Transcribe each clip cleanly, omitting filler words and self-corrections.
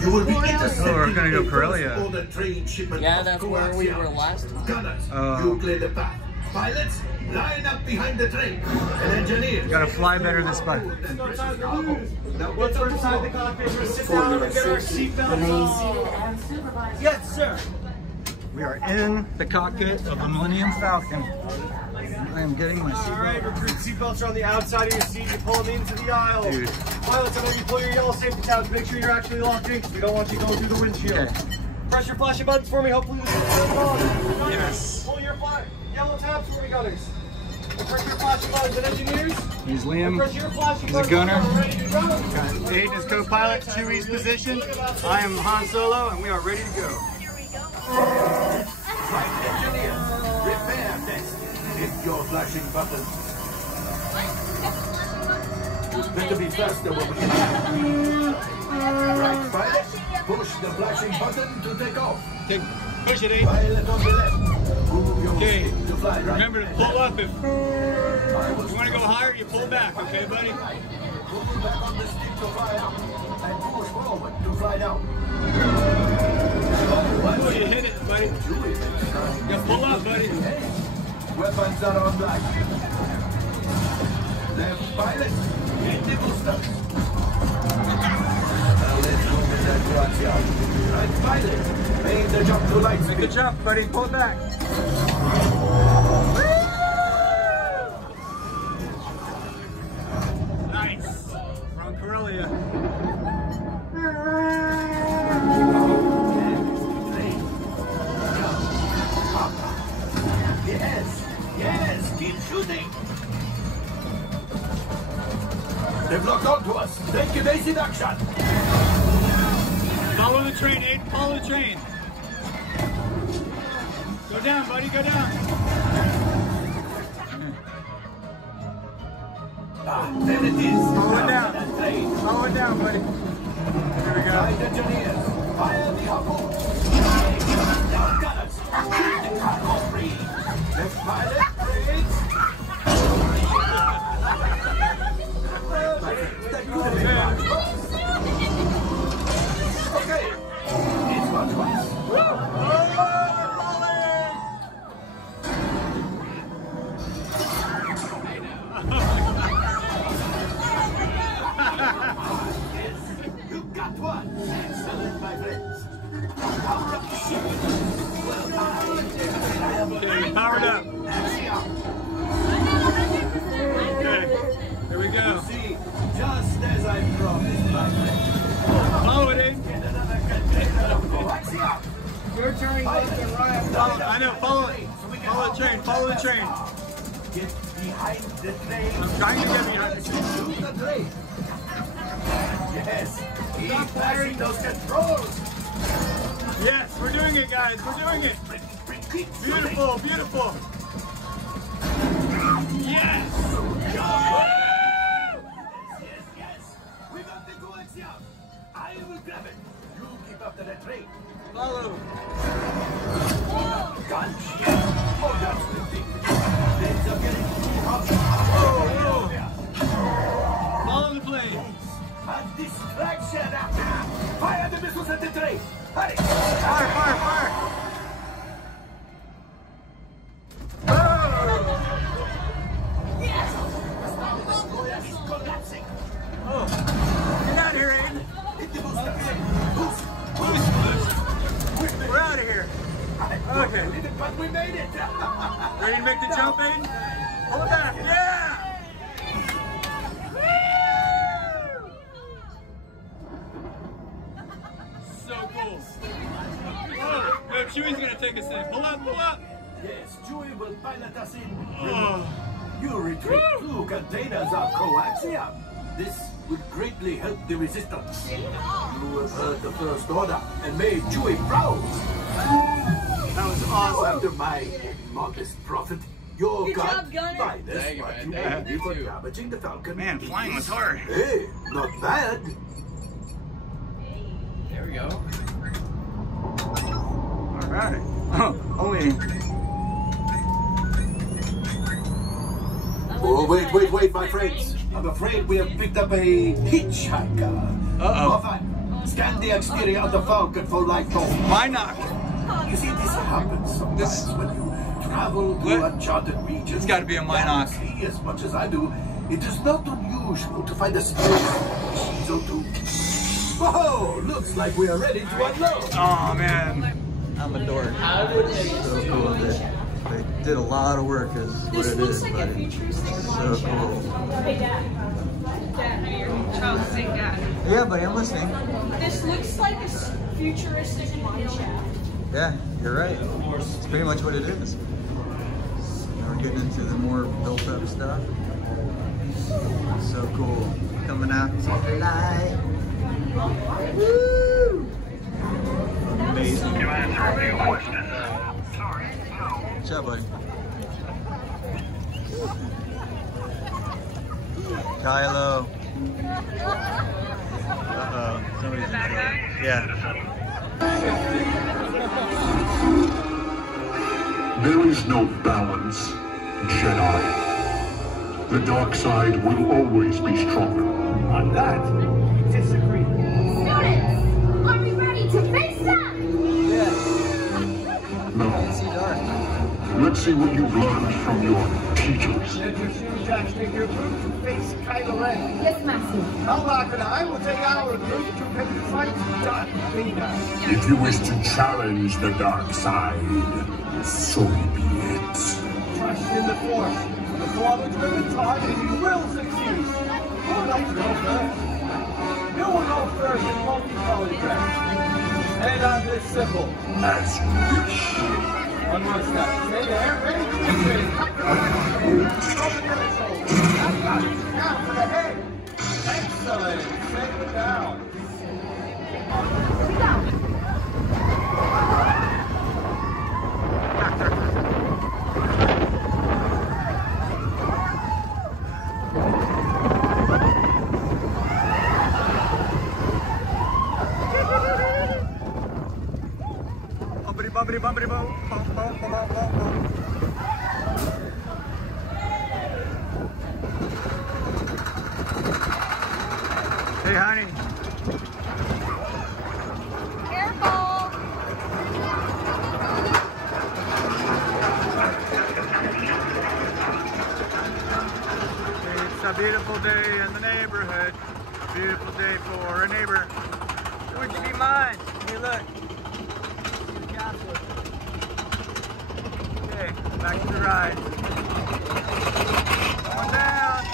You will be intercepting. Oh, we're gonna go Corellia. Yeah, that's where we were last time. You clear the path. Pilots, line up behind the train. And engineers, gotta fly better this way. now what's inside the cockpit? Sit down and get our seatbelts on. Yes, sir. We are in the cockpit of the Millennium Falcon. I am getting my seatbelt. All right, recruit seatbelts are on the outside of your seat. You pull them into the aisle. Dude. Pilots, I know you pull your yellow safety tabs. Make sure you're actually locked in because we don't want you going through the windshield. Okay. Press your flashing buttons for me. Hopefully this is on. Yes. Pull your yellow tabs for me, gunners. Press your flashing buttons. And engineers, He's Liam. press your flashing He's a buttons. gunner. We're ready to go. Aiden is co-pilot, Chewie's position. I am Han Solo, and we are ready to go. Right, engineers, repair next. Hit your flashing button. You better be faster when we get back. Right, pilot, push the flashing button to take off. Push it, Aiden. Pilot on the left. Move your Okay. stick to fly right. Remember to pull up if you I was want to go higher. You pull back, okay, buddy? pull back on the stick to fly out. And push forward to fly down. Oh, you hit it, buddy. You pull up, buddy. Weapons are on black. Left pilot, hit the boosters. Now let's go to that Croatia. Right pilot, make the jump to light speed. Good job, buddy. Pull it back. Nice. From Corellia. Yes, yes, keep shooting. They've locked onto us. Take evasive action. Follow the train, Aiden. Follow the train. Go down, buddy. Go down. Ah, there it is. Follow it down. That train. Follow it down, buddy. Here we go. Flight engineers, fire the hopper. Down gunners. Keep the cargo free. Left pilot, brakes. That could have been fun. Okay. It's gone twice. Yes, you got one. Excellent, my friends. Power up the ship. Well done. Okay, powered up. Okay, here we go. See, just as I promised, my friend. Follow it, Aiden. Get another container of coaxium. You're turning left and right. I know. Follow it. Follow the train. Follow the train. Get behind the train. I'm trying to get behind the train. Shoot the train. Yes, keep flashing those controls. Yes, we're doing it, guys. We're doing it. Keep Beautiful, beautiful. Yes. Yes. We got the coaxium. I will grab it. You keep after the train. Follow. Gunship. Oh, that's the thing. Things are getting too hot. Follow the plane. A distraction. Fire the missiles at the train. Hurry. Fire, fire, fire. It's collapsing. Oh. Get out of here, Aiden. Hit the booster. Boost. We're out of here. Okay. But we made it. Ready to make the jump, Aiden? Pull it back. Yeah! So cool. Oh, no, Chewie's gonna take us in. Pull up, pull up. Yes, Chewie will pilot us in. Oh. You retrieve 2 containers of coaxium. This would greatly help the resistance. You have heard the First Order and made Chewie proud. That was awesome. After my modest profit, your Good God job, Gunner. by this Thank you, what man. you Thank paid you, me for too. damaging the Falcon. Man, flying was hard. Hey, not bad. There we go. All right. Oh, only. Oh, wait, my friends. I'm afraid we have picked up a hitchhiker. Uh-oh. Fine. Scan the exterior of the Falcon for life form. Mynock. You see, this happens sometimes when you travel to uncharted regions. It's got to be a Mynock. As much as I do, it is not unusual to find a space so to. Whoa! Looks like we are ready to unload. Oh man, I'm a dork. So cool. They did a lot of work, is what it is. Like a futuristic so cool. Hey, Dad. Dad, are you Charles saying Dad? Yeah, buddy, I'm listening. This looks like a futuristic mine shaft. Yeah, you're right. It's pretty much what it is. Now we're getting into the more built-up stuff. So cool. Coming out to the light. Woo! Amazing. To answer a few questions. Sorry, no. What's up, buddy? Kylo. Uh-oh. Somebody's in trouble. Yeah. There is no balance, Jedi. The dark side will always be stronger. On that, we disagree. Students, are we ready to face them? Yeah. No. See dark. Let's see what you've learned from your teachers. Take your group to face Kylo Ren. Yes, Master. Malak and I will take our group to fight Darth Vader. If you wish to challenge the dark side, so be it. Trust in the Force. The law which we've been taught, and you will succeed. Who would like to go first? You will go first in multicolored dress. And on this symbol. As you wish. One more step. Stay there. Ready to retreat. Open your shoulders. Now for the head. Excellent. Set it down. Bumpity bumpity bum, bum, bum, bum, bum, bum. Hey, honey. Careful. It's a beautiful day in the neighborhood. Beautiful day for a neighbor. Would you be mine? Hey, look. Okay, back to the ride. Going down.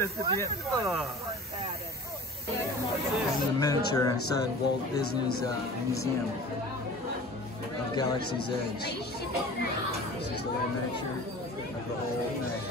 At the end. Oh. This is a miniature inside Walt Disney's Museum of Galaxy's Edge. This is the little miniature of the whole thing.